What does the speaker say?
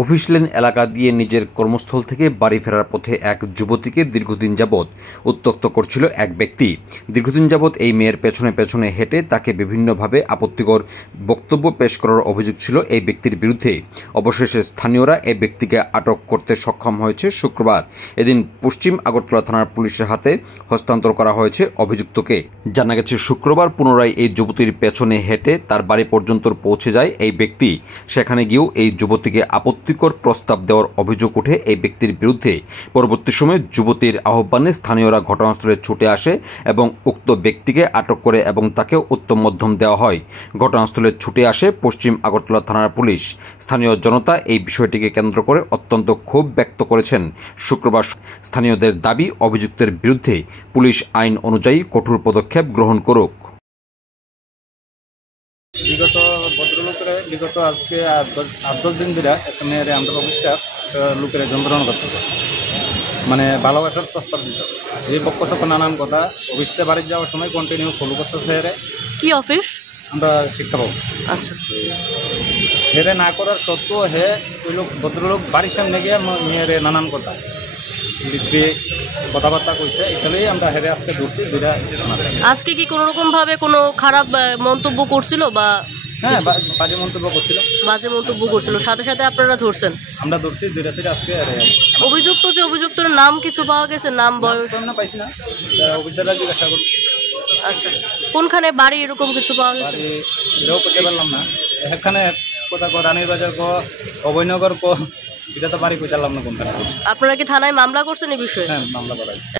Office lane এলাকা দিয়ে নিজের কর্মস্থল থেকে বাড়ি ফেরার পথে এক যুবতীকে দীর্ঘদিন যাবৎ উত্ত্যক্ত করছিল এক ব্যক্তি। দীর্ঘদিন যাবৎ এই মেয়ের পেছনে পেছনে হেঁটে তাকে বিভিন্নভাবে আপত্তিকর বক্তব্য পেশ করার অভিযোগ ছিল এই ব্যক্তির বিরুদ্ধে। অবশেষে স্থানীয়রা এই ব্যক্তিকে আটক করতে সক্ষম হয়েছে শুক্রবার। এদিন পশ্চিম আগরতলা থানার পুলিশের হাতে হস্তান্তর করা হয়েছে অভিযুক্তকে। জানা গেছে শুক্রবার পুনরায় এই যুবতীর পেছনে হেঁটে তার বাড়ি পর্যন্ত পৌঁছে যায় এই ব্যক্তি। সেখানে গিয়েও এই যুবতীকে আপত্তিকর প্রস্তাব দেওয়ার অভিযোগ ওঠে এই ব্যক্তির বিরুদ্ধে। পরবর্তী সময়ে যুবতীর আহ্বানে স্থানীয়রা ঘটনাস্থলে ছুটে আসে এবং উক্ত ব্যক্তিকে আটক করে এবং তাকে উত্তম মধ্যম দেওয়া হয়। ঘটনাস্থলে ছুটে আসে পশ্চিম আগরতলা থানার পুলিশ। স্থানীয় জনতা এই বিষয়টিকে কেন্দ্র করে অত্যন্ত ক্ষোভ ব্যক্ত করেছেন। শুক্রবার স্থানীয়দের দাবি, অভিযুক্তের বিরুদ্ধে পুলিশ আইন অনুযায়ী কঠোর পদক্ষেপ গ্রহণ করুক। বিগত আজকে 8-10 দিন ধরে একটা মেয়ের আন্ডার অফিসটার লোকের যন্ত্রণা করতেছে, মানে ভালোবাসার প্রস্তাব দিতেছে। এই পক্ষে নানান কথা অফিসতে বাড়ি যাওয়ার সময় কন্টিনিউ ফলো করতেছে। এরে কি অফিস? আমরা শিক্ষা পাবো। আচ্ছা, হেরে না করার সত্ত্বেও ওই লোক ভদ্রলোক বাড়ির সামনে গিয়ে মেয়ের নানান কথা বিশ্রী কথাবার্তা কইছে। এখানেই আমরা হেরে আজকে ধরছি। আজকে কি কোনো রকম ভাবে কোনো খারাপ মন্তব্য করছিল বা? হ্যাঁ, বাজে মন্তব্য করছিল। বাজে মন্তব্য করছিল, সাথে সাথে আপনারা ধরছেন? আমরা ধরছি দুইটা সাইডে আজকে। অভিযুক্তের নাম কিছু পাওয়া গেছে? নাম, বয়স? না, পাইছি না, অফিসাররা জিজ্ঞাসা করছি। আচ্ছা, কোনখানে বাড়ি এরকম কিছু পাওয়া গেছে? এটাও করতে পারলাম না। এখানে কোথা রানীর বাজার অভয়নগর এটা তো বাড়ি কইতাম না কোনখানে। আপনারা কি থানায় মামলা করছেন এই বিষয়ে? হ্যাঁ, মামলা করা হয়েছে।